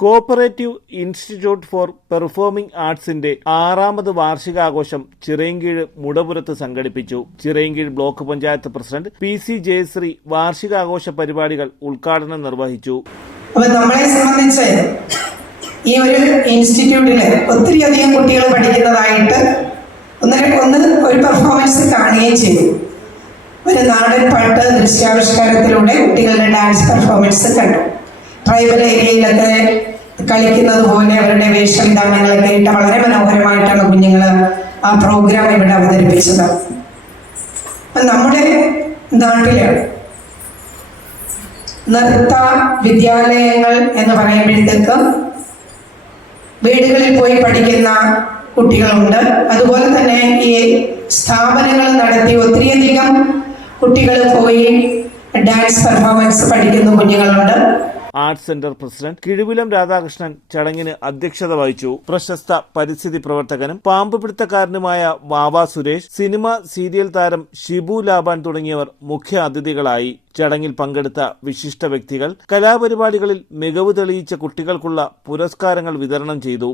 Cooperative institute for performing ആർട്സിന്റെ ആറാമത് വാർഷികാഘോഷം ചിറയൻകീഴ് മുടപുരത്ത് സംഘടിപ്പിച്ചു. Chirayinkeezhu block panchayat president P C Jayasree വാർഷികാഘോഷ പരിപാടികൾ ഉദ്ഘാടനം നിർവഹിച്ചു. നമ്മളെ സംബന്ധിച്ച് ഈ ഒരു ഇൻസ്റ്റിറ്റ്യൂട്ടിൽ ഒത്തിരി അധികം കുട്ടികൾ പഠിക്കുന്നതായിട്ട് ഒന്നര ഒന്ന് ഒരു പെർഫോമൻസ് കാണുകയും ചെയ്തു. ഒരു നാടൻ പാട്ട് ദൃശ്യാവിഷ്കാരത്തിലൂടെ കുട്ടികളുടെ ഡാൻസ് പെർഫോമൻസ് കണ്ടു. ട്രൈബൽ ഏരിയയിലൊക്കെ കളിക്കുന്നത് പോലെ അവരുടെ വേഷവിധാനങ്ങളൊക്കെ ഇട്ട് വളരെ മനോഹരമായിട്ടാണ് കുഞ്ഞുങ്ങൾ ആ പ്രോഗ്രാം ഇവിടെ അവതരിപ്പിച്ചത്. നമ്മുടെ നാട്ടിൽ നൃത്ത വിദ്യാലയങ്ങൾ എന്ന് പറയുമ്പോഴത്തേക്ക് വീടുകളിൽ പോയി പഠിക്കുന്ന കുട്ടികളുണ്ട്. അതുപോലെ തന്നെ ഈ സ്ഥാപനങ്ങൾ നടത്തി ഒത്തിരിയധികം കുട്ടികൾ പോയി ഡാൻസ് പെർഫോമൻസ് പഠിക്കുന്ന കുഞ്ഞുങ്ങളുണ്ട്. Arts centre president Kizhuvilam Radhakrishnan ചടങ്ങിന് അധ്യക്ഷത വഹിച്ചു. പ്രശസ്ത പരിസ്ഥിതി പ്രവർത്തകനും പാമ്പ് പിടുത്തക്കാരനുമായ വാവ സുരേഷ് സിനിമ സീരിയൽ താരം ഷിബു ലാബാൻ തുടങ്ങിയവർ മുഖ്യ അതിഥികളായി. ചടങ്ങിൽ പങ്കെടുത്ത വിശിഷ്ട വ്യക്തികൾ കലാപരിപാടികളിൽ മികവ് തെളിയിച്ച കുട്ടികൾക്കുള്ള പുരസ്കാരങ്ങൾ വിതരണം ചെയ്തു.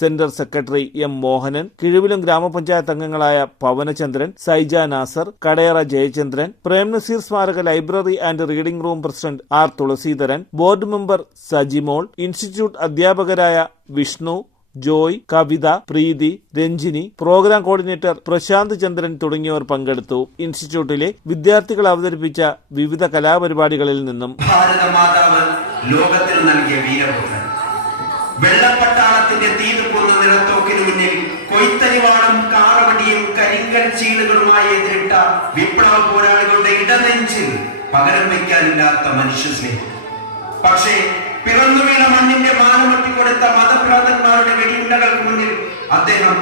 സെന്റർ സെക്രട്ടറി എം മോഹനൻ കിഴുവിലും ഗ്രാമപഞ്ചായത്ത് അംഗങ്ങളായ പവനചന്ദ്രൻ സൈജ നാസർ കടയറ ജയചന്ദ്രൻ പ്രേം നസീർ സ്മാരക library and reading room president R Thulasidharan board member Sajimol institute അധ്യാപകരായ വിഷ്ണു ജോയ് കവിത പ്രീതി രഞ്ജിനി പ്രോഗ്രാം കോർഡിനേറ്റർ പ്രശാന്ത് ചന്ദ്രൻ തുടങ്ങിയവർ പങ്കെടുത്തു. ഇൻസ്റ്റിറ്റ്യൂട്ടിലെ വിദ്യാർത്ഥികൾ അവതരിപ്പിച്ച വിവിധ കലാപരിപാടികളിൽ നിന്നും ഭാരതമാതാവ് ലോകത്തിന് നൽകിയ വീരപുത്രൻ വെള്ളപ്പട്ടാളത്തിന്റെ തീതുപൂർണ നിറത്തോക്കിന് മുന്നിൽ കൊയ്ത്തരിവാളും കാറവടിയും കരിങ്കൽ ചീളുകളുമായി എതിരിട്ട വിപ്ലവ പോരാളികളുടെ ഇടനെഞ്ചിൽ പകരം വയ്ക്കാനില്ലാത്ത മനുഷ്യ സ്നേഹം. പക്ഷേ പിറന്നു വീണ മണ്ണിന്റെ മാനമട്ടി കൊടുത്ത മതഭ്രാതന്മാരുടെ വെടിയുണ്ടകൾക്ക് മുന്നിൽ അദ്ദേഹം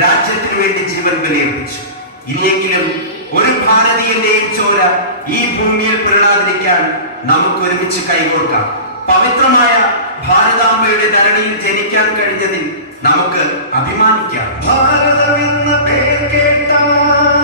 രാജ്യത്തിനു വേണ്ടി ജീവൻ വിലയിപ്പിച്ചു ഇനിയെങ്കിലും ഒരു ഭാരതീയന്റെയും ചോര ഈ ഭൂമിയിൽ പിറടാതിരിക്കാൻ നമുക്ക് ഒരുമിച്ച് കൈകോർക്കാം. പവിത്രമായ ഭാരതാംബയുടെ ധരണിയിൽ ജനിക്കാൻ കഴിഞ്ഞതിൽ നമുക്ക് അഭിമാനിക്കാം. ഭാരതം എന്ന പേര് കേട്ടാൽ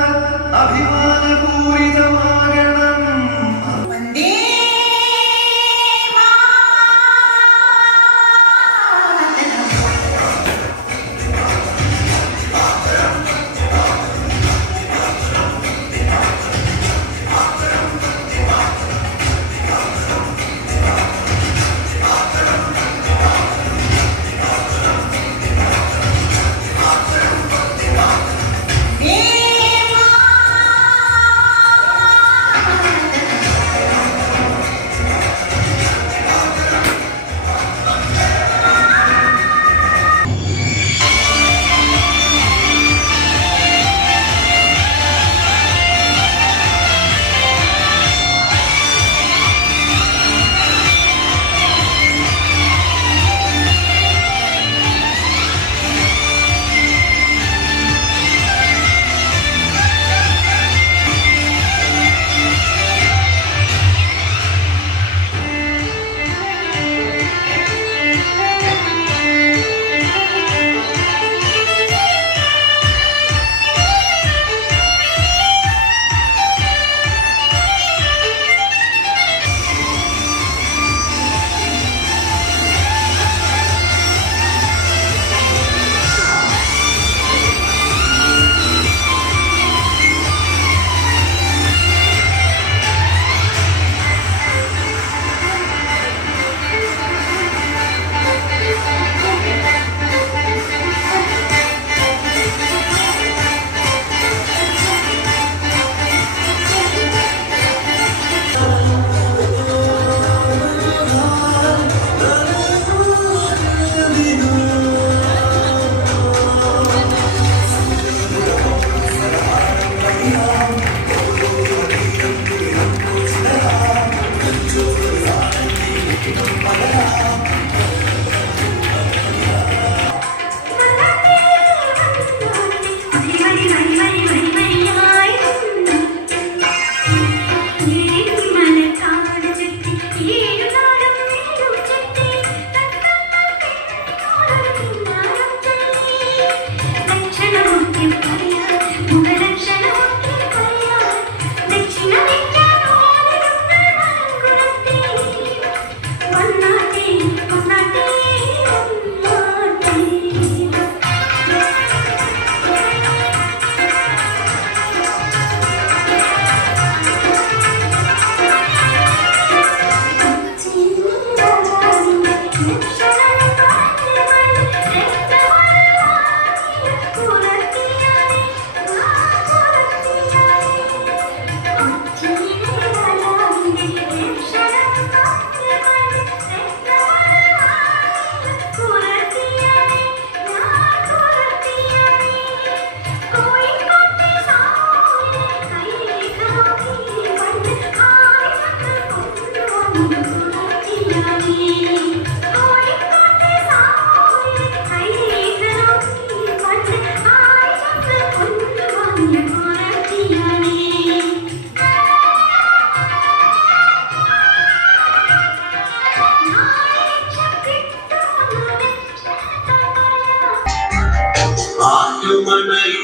Thank you.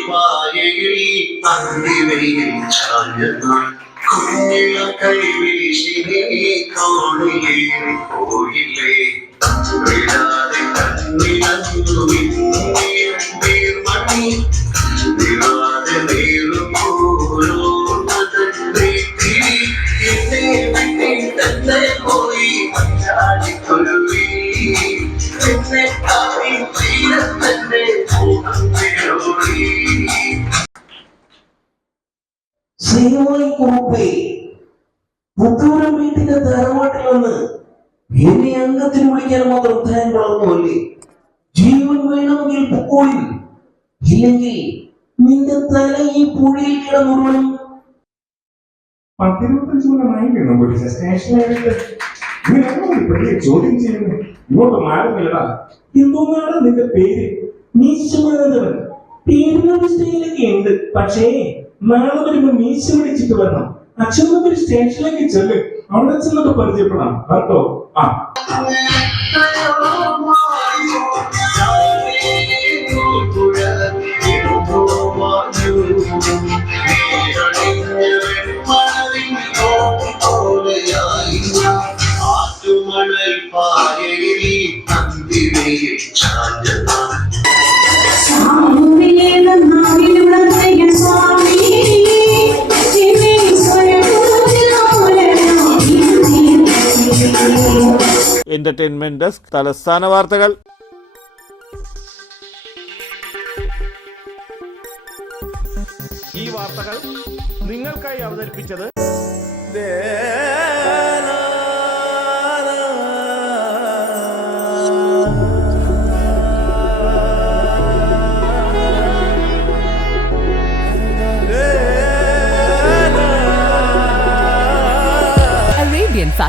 പായയിൽ അന്തിവയിൽ ചാഞ്ഞനാൾ കുഞ്ഞിള പോയില്ലേ? വിടാതെ ശ്രീമോയി കുറുപ്പേ പുത്തൂരം വീട്ടിന്റെ തറവാട്ടിൽ വന്ന് എന്നെ അംഗത്തിന് വിളിക്കാൻ മാത്രം ഉത്തരം വളർന്നുവല്ലേ ജീവൻ വേണമെങ്കിൽ പൊക്കോളി. ഇല്ലെങ്കിൽ നിന്റെ തല ഈ പുഴയിൽ കിടന്നുരുളും പത്തിരുപത്തഞ്ച് ഇങ്ങോട്ട് നിന്റെ പേര്? സ്റ്റൈലൊക്കെ ഉണ്ട്. പക്ഷേ നാളെ വരുമ്പോ മീശ വിളിച്ചിട്ട് വരണം. ഒരു സ്റ്റേഷനിലേക്ക് ചെല്ല്. അവിടെ ചെന്നിട്ട് പരിചയപ്പെടാം. കേട്ടോ ആ. എന്റർടൈൻമെന്റ് ഡെസ്ക് തലസ്ഥാന വാർത്തകൾ. ഈ വാർത്തകൾ നിങ്ങൾക്കായി അവതരിപ്പിച്ചത് Arabian